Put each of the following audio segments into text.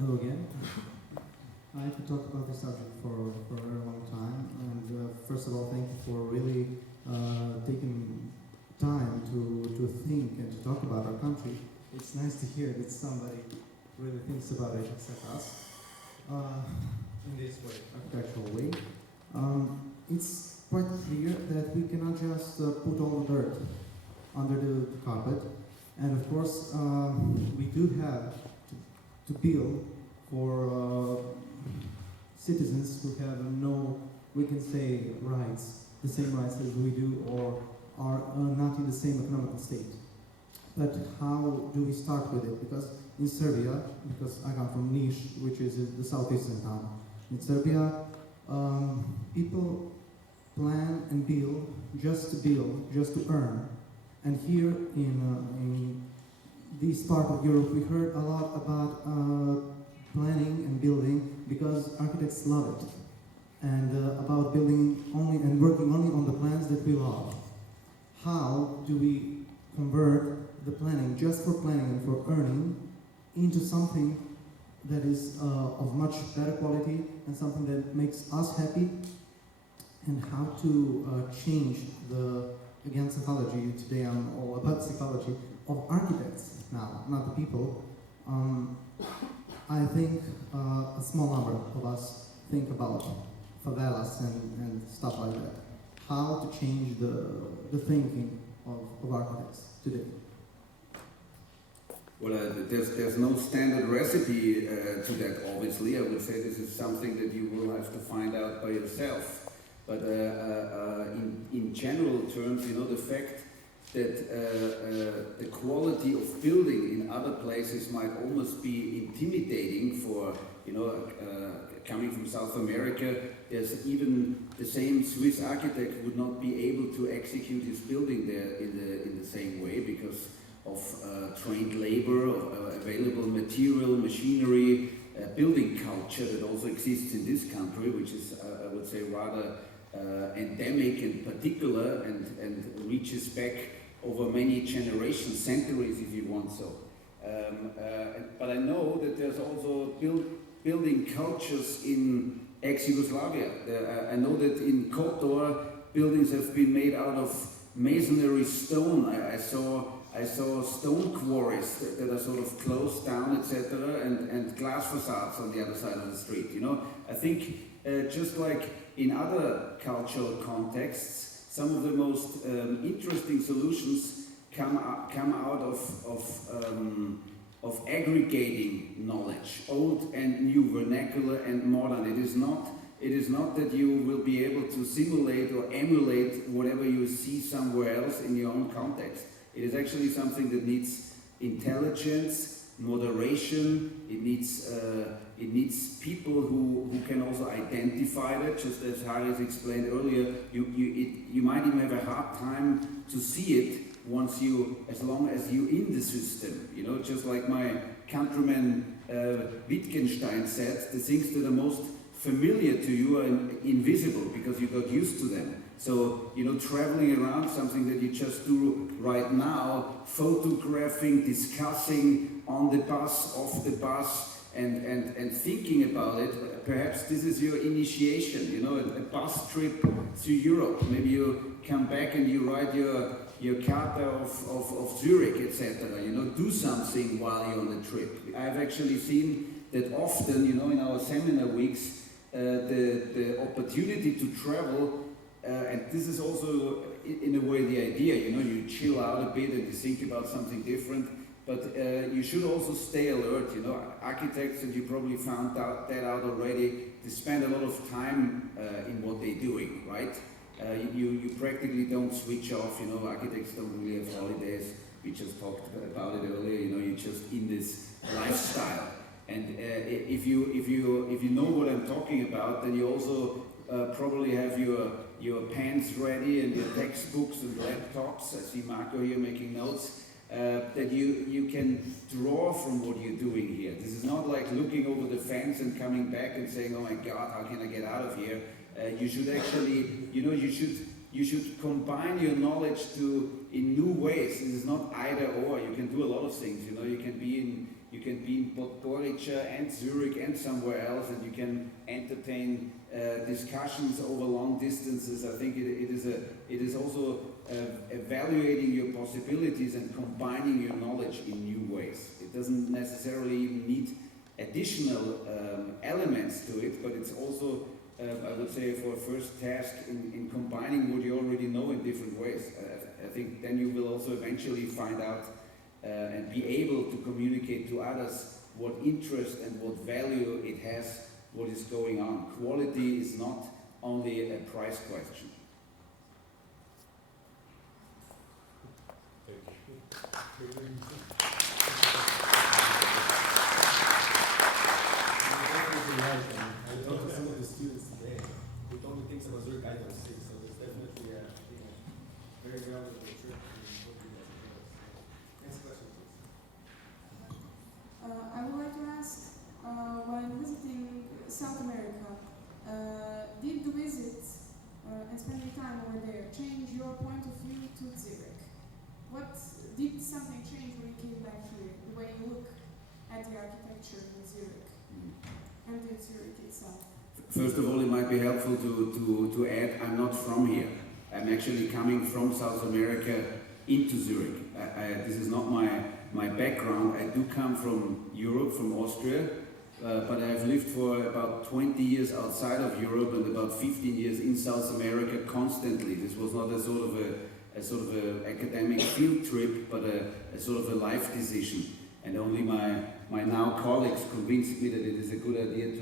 Hello again. I could talk about this subject for a very long time, and first of all, thank you for really taking time to think and to talk about our country. It's nice to hear that somebody really thinks about it except us in this way, architectural way. It's quite clear that we cannot just put all the dirt under the carpet, and of course we do have to build for citizens who have no, we can say, rights, the same rights as we do, or are not in the same economical state. But how do we start with it? Because in Serbia, because I come from Niš, which is the southeastern town, in Serbia, people plan and build, just to earn. And here in this part of Europe, we heard a lot about planning and building because architects love it, and about building only and working only on the plans that we love. How do we convert the planning just for planning and for earning into something that is of much better quality and something that makes us happy, and how to change again, psychology. Today I'm all about psychology of architects now, not the people. I think a small number of us think about favelas and stuff like that. How to change the thinking of architects today. Well, there's no standard recipe to that, obviously. I would say this is something that you will have to find out by yourself. But in general terms, you know, the fact that the quality of building in other places might almost be intimidating for, you know, coming from South America, there's even the same Swiss architect would not be able to execute his building there in the same way because of trained labor, of available material, machinery, building culture that also exists in this country, which is, I would say, rather endemic and particular and reaches back over many generations, centuries if you want so. But I know that there's also building cultures in ex-Yugoslavia. I know that in Kotor buildings have been made out of masonry stone. I saw stone quarries that are sort of closed down, etc., and glass facades on the other side of the street. You know, I think just like in other cultural contexts, some of the most interesting solutions come out of aggregating knowledge, old and new, vernacular and modern. It is not that you will be able to simulate or emulate whatever you see somewhere else in your own context. It is actually something that needs intelligence, moderation. It needs people who can also identify that. Just as Harris explained earlier, you might even have a hard time to see it as long as you're in the system. You know, just like my countryman Wittgenstein said, the things that are most familiar to you are invisible because you got used to them. So, you know, traveling around, something that you just do right now, photographing, discussing on the bus, off the bus, and thinking about it. Perhaps this is your initiation, you know, a bus trip through Europe. Maybe you come back and you write your Charta of Zurich, etc. You know, do something while you're on the trip. I've actually seen that often, you know, in our seminar weeks, the opportunity to travel. And this is also, in a way, the idea, you know, you chill out a bit and you think about something different, but you should also stay alert, you know. Architects, and you probably found that out already, they spend a lot of time in what they're doing, right? You practically don't switch off, you know. Architects don't really have holidays. We just talked about it earlier, you know, you're just in this lifestyle. And if you know what I'm talking about, then you also probably have your pens ready and your textbooks and laptops. I see Marco here making notes. That you can draw from what you're doing here. This is not like looking over the fence and coming back and saying, oh my God, how can I get out of here? You should actually, you know, you should combine your knowledge in new ways. It is not either or. You can do a lot of things. You know, you can be in FRearCH and Zurich and somewhere else, and you can entertain discussions over long distances. I think it is also evaluating your possibilities and combining your knowledge in new ways. It doesn't necessarily even need additional elements to it, but it's also, I would say, for a first task in combining what you already know in different ways. I think then you will also eventually find out and be able to communicate to others what interest and what value it has, what is going on. Quality is not only a price question. I talked to some of the students today. They told me things about Zurich I don't see, so it's definitely a very relevant trip. Next question, please. I would like to ask, when visiting South America, did the visit and spending time over there change your point of view to Zurich? Did something change when you came back here, the way you look at the architecture in Zurich and in Zurich itself? First of all, it might be helpful to add, I'm not from here. I'm actually coming from South America into Zurich. This is not my background. I do come from Europe, from Austria, but I've lived for about 20 years outside of Europe and about 15 years in South America constantly. This was not a sort of a academic field trip, but a sort of a life decision. And only my now colleagues convinced me that it is a good idea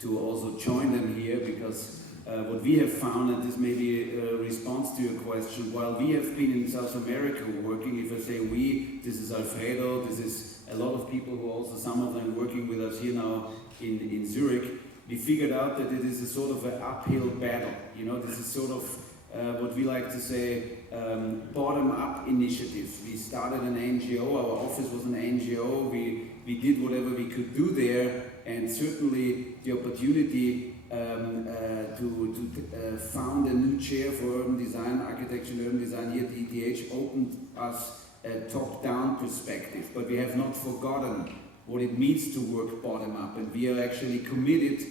to also join them here, because what we have found, and this may be a response to your question, while we have been in South America working, if I say we, this is Alfredo, this is a lot of people who also, some of them working with us here now in Zurich, we figured out that it is a sort of an uphill battle. You know, this is sort of what we like to say, bottom-up initiatives. We started an NGO, our office was an NGO, we did whatever we could do there, and certainly the opportunity to found a new chair for urban design, architecture and urban design here at ETH opened us a top-down perspective. But we have not forgotten what it means to work bottom-up, and we are actually committed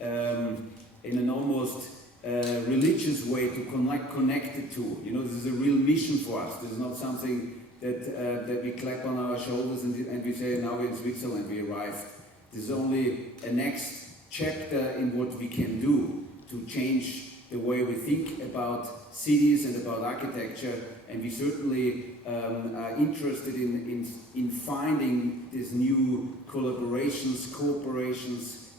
in an almost religious way to connect the two. You know, this is a real mission for us. This is not something that we clap on our shoulders and we say, now we're in Switzerland, we arrived. This is only a next chapter in what we can do to change the way we think about cities and about architecture, and we certainly are interested in finding these new collaborations, cooperations,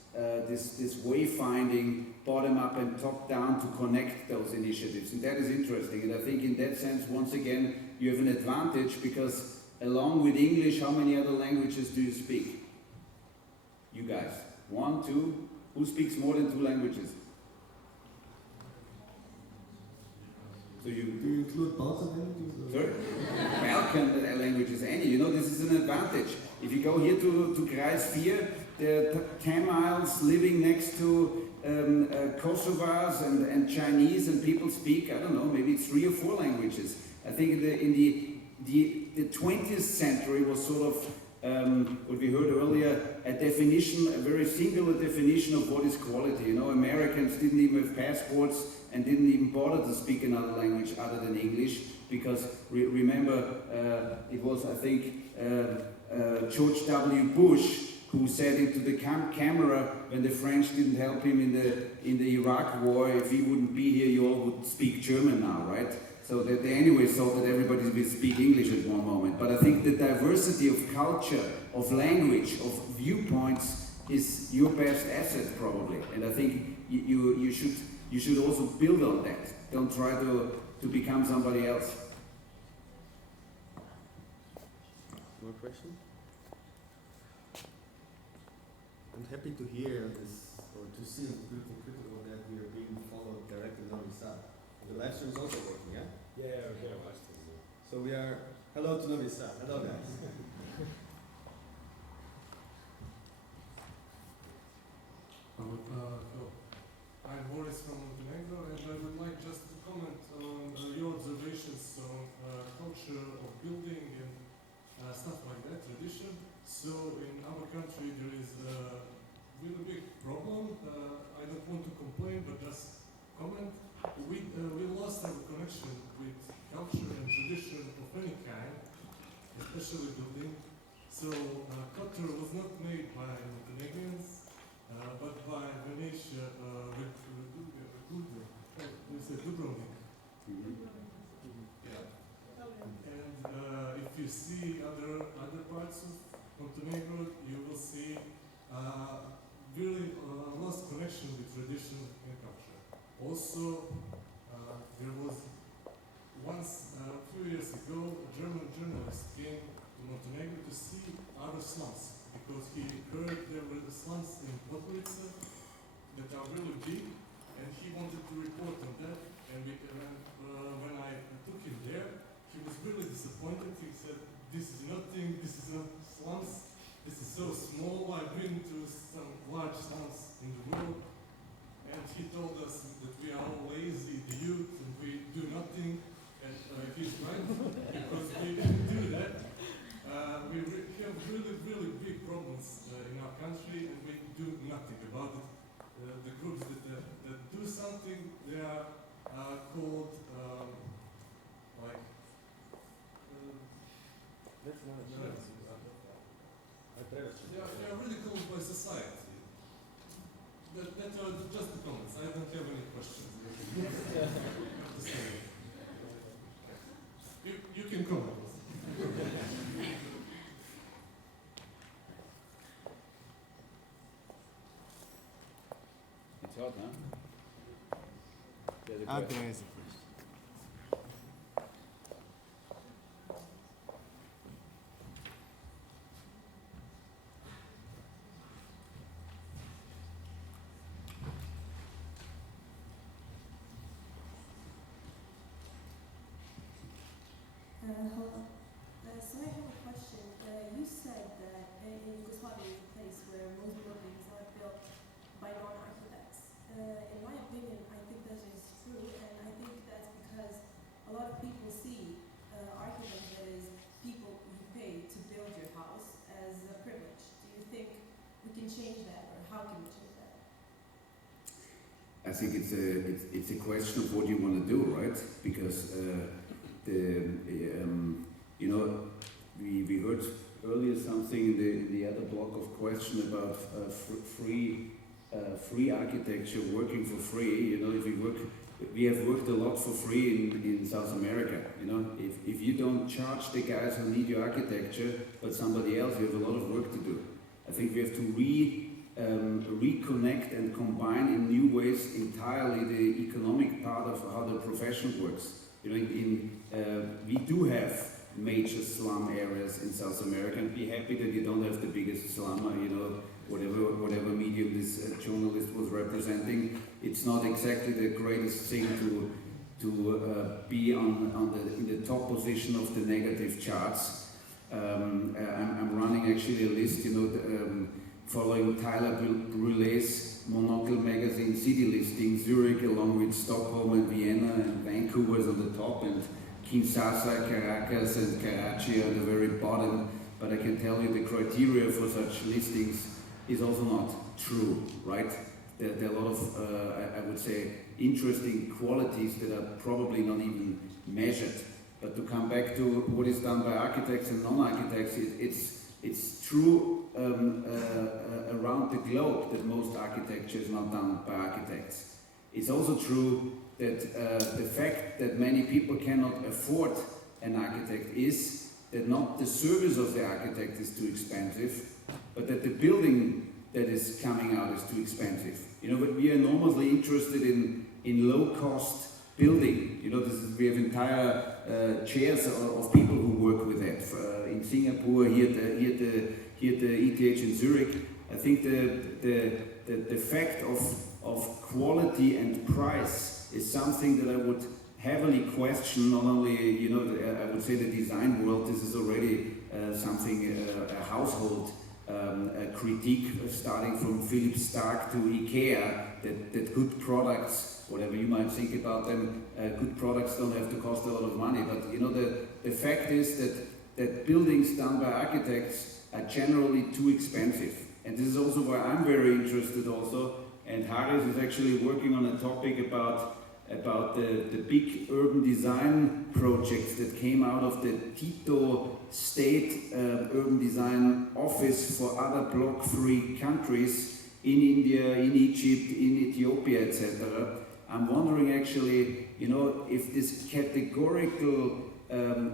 this wayfinding, bottom-up and top-down, to connect those initiatives. And that is interesting. And I think in that sense, once again, you have an advantage, because along with English, how many other languages do you speak? You guys? 1, 2? Who speaks more than 2 languages? So you Do you include both of them? Sorry? Welcome languages, any. You know, this is an advantage. If you go here to Kreis 4, there are 10 miles living next to Kosovars and Chinese, and people speak, I don't know, maybe 3 or 4 languages. I think in the 20th century was sort of what we heard earlier, a definition, a very singular definition of what is quality. You know, Americans didn't even have passports and didn't even bother to speak another language other than English, because remember, it was, I think, George W. Bush who said into the camera when the French didn't help him in the Iraq war, if he wouldn't be here, you all would speak German now, right? So that they anyway thought that everybody would speak English at one moment. But I think the diversity of culture, of language, of viewpoints is your best asset probably. And I think you should also build on that. Don't try to become somebody else. More questions? I'm happy to hear this, or to see critical that we are being followed directly on the side. The live stream is also working, yeah? Yeah, okay, So we are, hello to Novi Sad, hello guys. I'm Boris from Montenegro, and I would like just to comment structure of building and stuff like that, tradition. So in our country there is a really big problem. I don't want to complain, but just comment. We lost our connection with culture and tradition of any kind, especially building. So Kotor was not made by Montenegrins, but by Venetia, Dubrovnik. Yeah. And if you see other parts of Montenegro, you will see really lost connection with tradition and culture. Also, there was once, a few years ago, a German journalist came to Montenegro to see other slums, because he heard there were the slums in Podgorica that are really big, and he wanted to report on that. And when I took him there, he was really disappointed. He said, "This is nothing, this is not slums, this is so small. I've been to some large slums in the world." And he told us that we are all lazy, the youth, and we do nothing. And he's right, because we didn't do that. We have really big problems in our country, and we do nothing about it. The groups that do something, they are called like. They are ridiculed by society. That are just the comments. I don't have any questions. You can comment. It's hot, huh? There's a There question. is a question. Hello. So I have a question. You said that in Yugoslavia is a place where most buildings are built by non-architects. In my opinion, I think that is true, and I think that's because a lot of people see architects, that is, people you pay to build your house, as a privilege. Do you think we can change that, or how can we change that? I think it's a question of what you want to do, right? Because we heard earlier something in the other block of question about free architecture, working for free. You know, if we have worked a lot for free in South America. You know, if you don't charge the guys who need your architecture, but somebody else, you have a lot of work to do. I think we have to reconnect and combine in new ways entirely the economic part of how the profession works. You know, we do have major slum areas in South America, and be happy that you don't have the biggest slum, you know, whatever medium this journalist was representing. It's not exactly the greatest thing to be in the top position of the negative charts. I'm running actually a list, you know, following Tyler Brulet's Monocle magazine city listing. Zurich along with Stockholm and Vienna, and Vancouver is on the top, and Kinshasa, Caracas and Karachi are at the very bottom. But I can tell you the criteria for such listings is also not true, right? There are a lot of, I would say, interesting qualities that are probably not even measured. But to come back to what is done by architects and non-architects, it's true around the globe that most architecture is not done by architects. It's also true that the fact that many people cannot afford an architect is that not the service of the architect is too expensive, but that the building that is coming out is too expensive. You know, but we are enormously interested in low-cost building. You know, we have entire chairs of people who work with that. In Singapore, here at the ETH in Zurich, I think the fact of quality and price is something that I would heavily question. Not only, I would say the design world. This is already something, a household a critique starting from Philip Stark to IKEA that good products, whatever you might think about them, good products don't have to cost a lot of money. But you know, the fact is that buildings done by architects are generally too expensive. And this is also why I'm very interested also. And Haris is actually working on a topic about the big urban design projects that came out of the Tito State Urban Design Office for other block-free countries in India, in Egypt, in Ethiopia, etc. I'm wondering actually, you know, if this categorical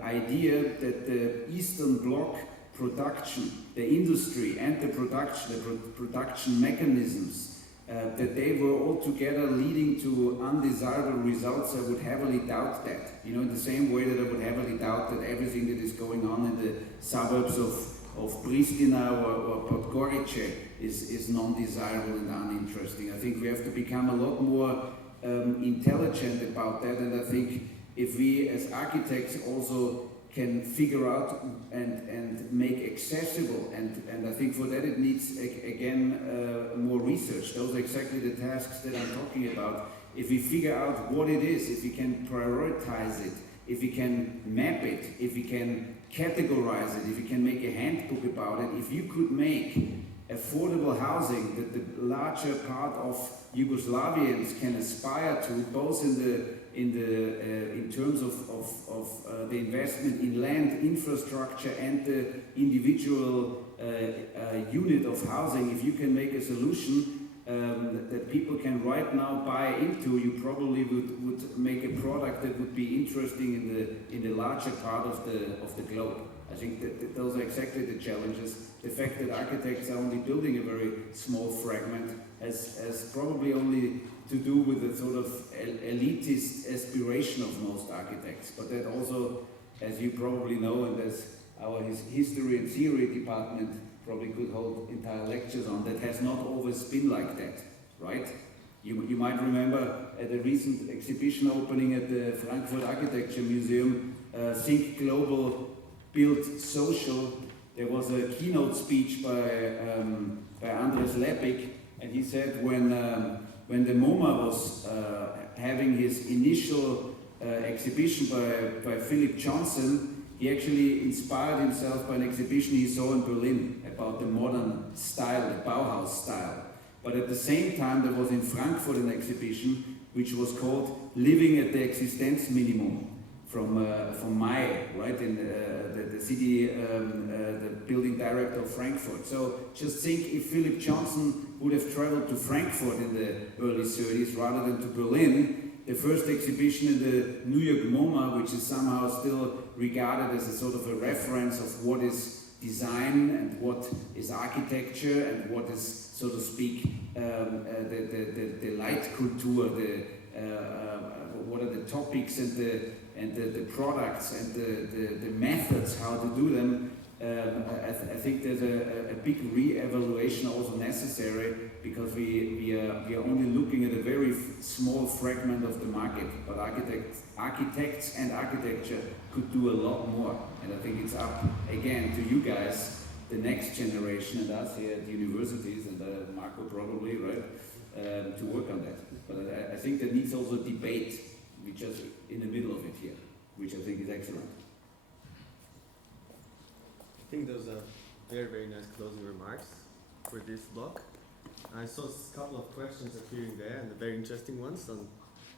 idea that the Eastern Bloc production, the industry and the production mechanisms, that they were all together leading to undesirable results, I would heavily doubt that. You know, in the same way that I would heavily doubt that everything that is going on in the suburbs of Pristina or Podgorice is non-desirable and uninteresting. I think we have to become a lot more intelligent about that, and I think if we as architects also can figure out and make accessible, and I think for that it needs again more research. Those are exactly the tasks that I'm talking about. If we figure out what it is, if we can prioritize it, if we can map it, if we can categorize it, if we can make a handbook about it, if you could make affordable housing that the larger part of Yugoslavians can aspire to, both in terms of the investment in land infrastructure and the individual unit of housing, if you can make a solution that people can right now buy into, you probably would make a product that would be interesting in the larger part of the globe. I think that those are exactly the challenges. The fact that architects are only building a very small fragment has probably only to do with the sort of elitist aspiration of most architects. But that also, as you probably know, and as our history and theory department probably could hold entire lectures on, that has not always been like that, right? You might remember at a recent exhibition opening at the Frankfurt Architecture Museum, Think Global, Build Social, there was a keynote speech by Andres Lepik, and he said when the MoMA was having his initial exhibition by Philip Johnson, he actually inspired himself by an exhibition he saw in Berlin about the modern style, the Bauhaus style. But at the same time, there was in Frankfurt an exhibition which was called Living at the Existenzminimum from May, right, in the city, the building director of Frankfurt. So just think if Philip Johnson would have traveled to Frankfurt in the early 30s rather than to Berlin, the first exhibition in the New York MoMA, which is somehow still regarded as a sort of a reference of what is design and what is architecture and what is, so to speak, the light culture, what are the topics and the products and the methods how to do them. I think there's a big re-evaluation also necessary, because we are only looking at a very small fragment of the market, but architects and architecture could do a lot more. And I think it's up again to you guys, the next generation, and us here at the universities, and Marco probably, right, to work on that. But I think there needs also debate. We're just in the middle of it here, which I think is excellent. I think those are very, very nice closing remarks for this block. I saw a couple of questions appearing there, and very interesting ones on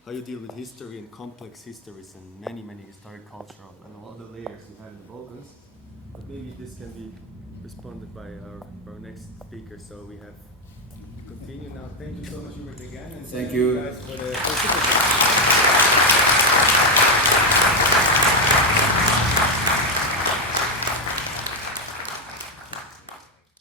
how you deal with history and complex histories and many, many historic cultural and all the layers you have in the Balkans. But maybe this can be responded by our next speaker. So we have to continue now. Thank you so much, Hubert, again. And thank you guys for the participation.